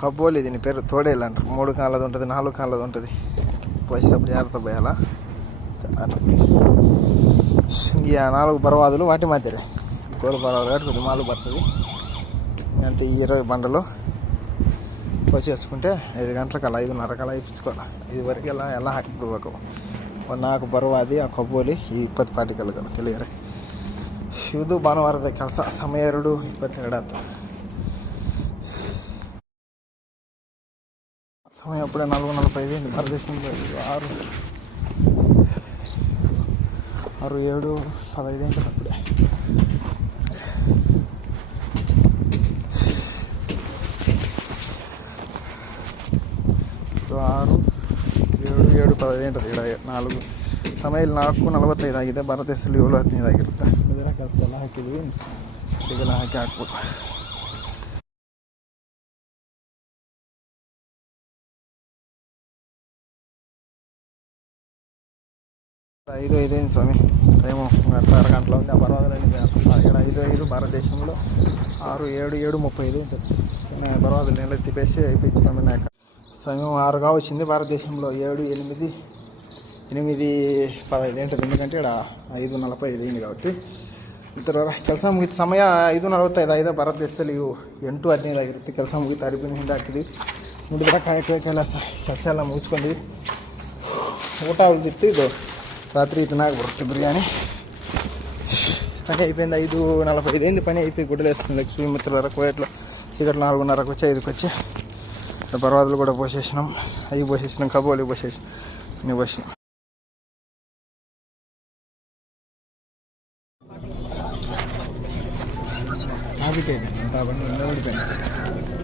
కబోలి దీని పేరు తోడేలు అంటారు. 3 కాళ్ళది ఉంటుంది, 4 కాళ్ళది ఉంటుంది. పోసేటప్పుడు జాగ్రత్త పోయాలా. ఇంక 4 బరవాదులు వాటి మధ్యరే కోలు బరవాదులు కాబట్టి కొద్దిగా మాలు పడుతుంది. అంతే. ఈ 20 బండలు పోసేసుకుంటే 5 గంటలకల్లా 5:30 ఇప్పించుకోవాలి. 5 వరకు ఎలా ఇప్పుడు నాకు ಬರುವಾದಿ ಆ ಕಬೋಲಿ ಈ 20 ಪಾರ್ಟಿಕಲ್ ತಿಳಿಯರೆ ಇದು ಭಾನುವಾರದ ಕೆಲಸ. ಸಮಯ 2:22 ಆಯ್ತು. ಸಮಯ ಅప్పుడే 4:45 అయింది. భారతదేశంలో 6:07:15 అయింది అప్పుడే. ఇప్పుడు 6:07:15 ఉంటుంది. ఇక్కడ 4 ಸಮಯ 4:45 ಆಗಿದೆ. ಭಾರತದೇಶದಲ್ಲಿ 7:15 ಆಗಿರುತ್ತೆ. ಇದರ ಕೆಲಸ ಎಲ್ಲ ಹಾಕಿದ್ವಿ, ಇದೆಲ್ಲ ಹಾಕ್ಬೇಕು. ఐదు అయింది స్వామి. టైము అరగంటలో ఉంది. ఆ పర్వాలేదు. ఇక్కడ 5:05 భారతదేశంలో 6:07:35 ఉంటుంది. పర్వాలేదు. నీళ్ళు తిప్పేసి అయిపోయించుకున్నాక సమయం 6గా వచ్చింది. భారతదేశంలో 7:08:15 ఉంటుంది. ఎందుకంటే ఇక్కడ 5:45 ಅయింది కాబట్టి. ಇತರ ಕೆಲಸ ಮುಗಿತು. ಸಮಯ 5:45 ಆಗಿದೆ. ಭಾರತದೇಶದಲ್ಲಿ 8:15 ಆಗಿರುತ್ತೆ. ಕೆಲಸ ಮುಗಿತು. ಅರಿಬಿನ ಹಿಂದೆ ಹಾಕಿದ್ವಿ. ಮುಡಿದ್ರೆ ಕೆಲಸ ಎಲ್ಲ ಮುಗಿಸ್ಕೊಂಡ್ವಿ. ಊಟ ಉಳಿದಿತ್ತು. ಇದು రాత్రి తినాక బರುತ್ತೆ బిర్యానీ. పని అయిపోయింది. 5:45 అయింది. పని అయిపోయి గుడ్డలు వేసుకుని లక్ష్మీ మిత్రుల కోయట్లో చీకట్లు 4:30కు వచ్చి 5కి వచ్చి పర్వాదులు కూడా పోసేసినాం. అవి పోసేసినాం. కబోలి పోసేసినాం. అన్నీ పోసినాం. ఆపిపోయింది. ఓడిపోయింది.